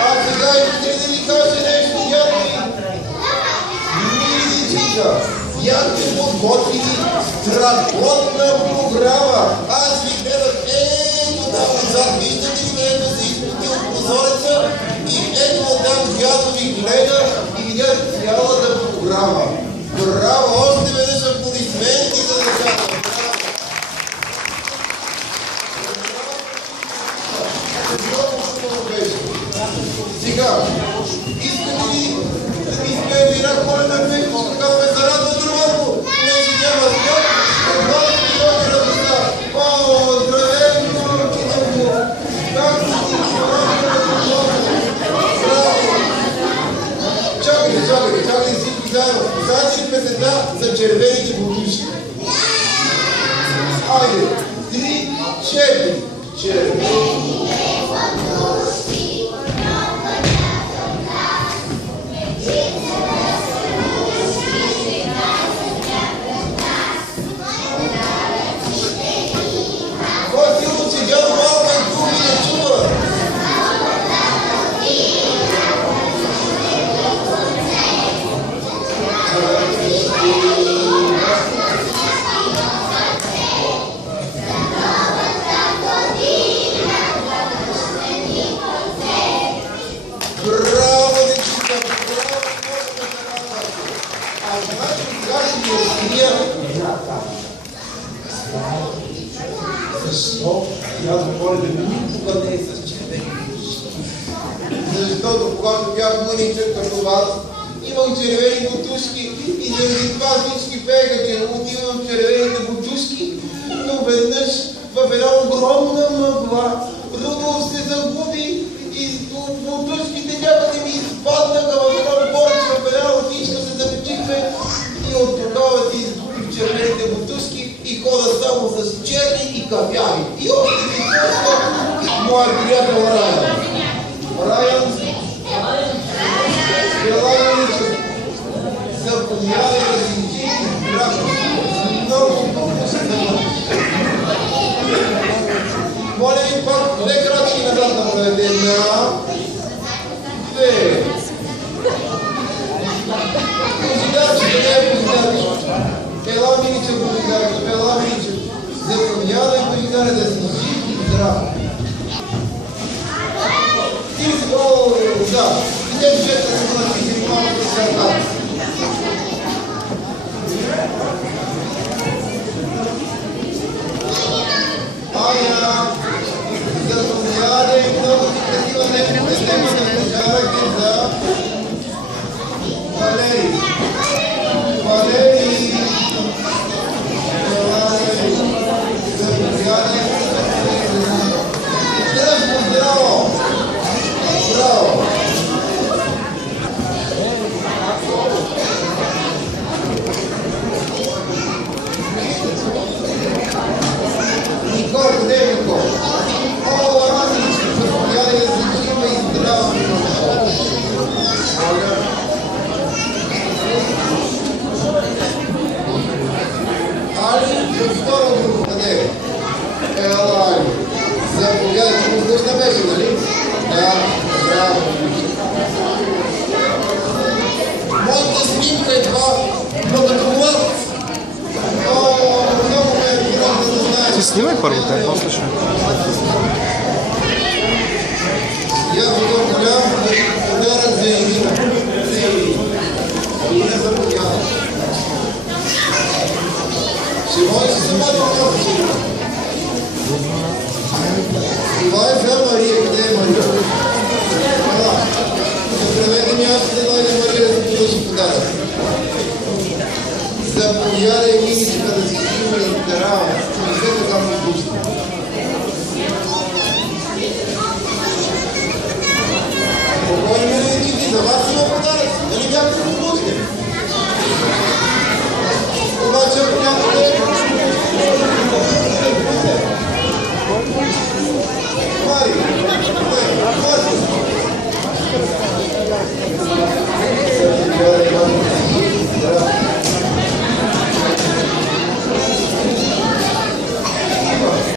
А сега искате да ни каже нещо, Янки? Миличка, Янки подготвили страхотна програма. Аз ви гледах ето там отзад, виждате ли, ето се изпути от прозореца и ето оттам дядо ви гледа и видях цялата програма. Браво! Още веднъж аплодисменти за децата. Сега, искате ли да ми изпеем една коледна песня, така ме зарадва малко? Понеже няма свят, това да ми дойде радостта. О, здравей, Китенко! Как си ти? Браво! Чакайте всички заедно. Знаете ли песента за червените бутушки? Айде, 3, 4. Червените бутушки. Защо тя Коледа никога не е с червени бутушки? Защото когато бях мъничък като вас, имах червени бутушки и заради това всички пееха, че отивам в червените бутушки, но веднъж в една огромна мъгла Рудолф се загуби и бутушките някъде ми изпаднаха в едно борче, в една лътичка се закачихме и от тогава си изгубих червените бутушки и хода само с черни и кафяви. И още си чувства моя приятел Райан. Райан, Белайничък, запомнявай да си жив, брако. Много се завърши. Моля ви пак, 2 крачки назад да правете. 1, 2. Позидачи, къде е позидачи? Ела Миничък, позидачи, ела Миничък. Запомнявай позидачи да си жив и здрав. Ти си, да. Идем жета да се натиси малко с сърта. Ая, запомнявай много си красива нещо, не сте ме да пожарахте за Валерий. Валерий. Запомнявай. Здраво! Браво! Никол, къде е Никол? О, Аничка, заповядай да си жива и здрава. Али, втора група, къде е? Ела, Али. Заповядай, че въздушна беше, нали? Да, браво. Моята снимка е това, но като млад. О, много ме е приятно да знаеш. Ти снимай първо, те после ще. Я готов голям подарък за Ирина. Ирина заповядай. Ще можеш си сама да отказваш Ирина. Това е за Мария. Къде е Мария? Ела. Направете място да дойде Мария да получи подарък. Заповядай Миничка да си жива и здрава. Не се така му пуща.